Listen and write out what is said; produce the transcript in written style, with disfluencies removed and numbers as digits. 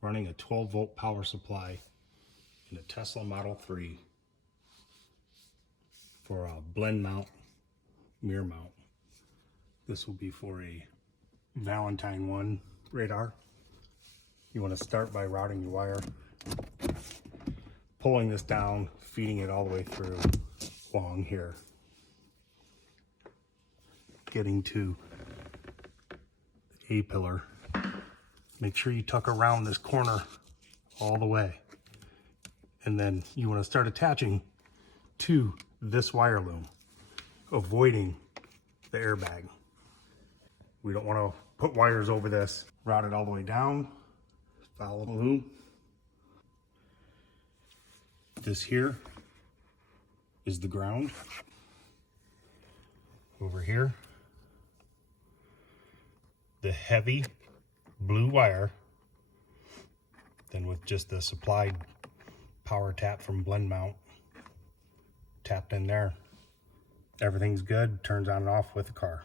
running a 12-volt power supply in a Tesla Model 3 for a blend mount, mirror mount. This will be for a Valentine 1 radar. You want to start by routing your wire, pulling this down, feeding it all the way through along here, getting to the A pillar. Make sure you tuck around this corner all the way, and then you want to start attaching to this wire loom, avoiding the airbag. We don't want to put wires over this. Route it all the way down, follow the loom. This here is the ground. Over here, the heavy blue wire, then with just the supplied power tap from Blend Mount tapped in there. Everything's good, turns on and off with the car.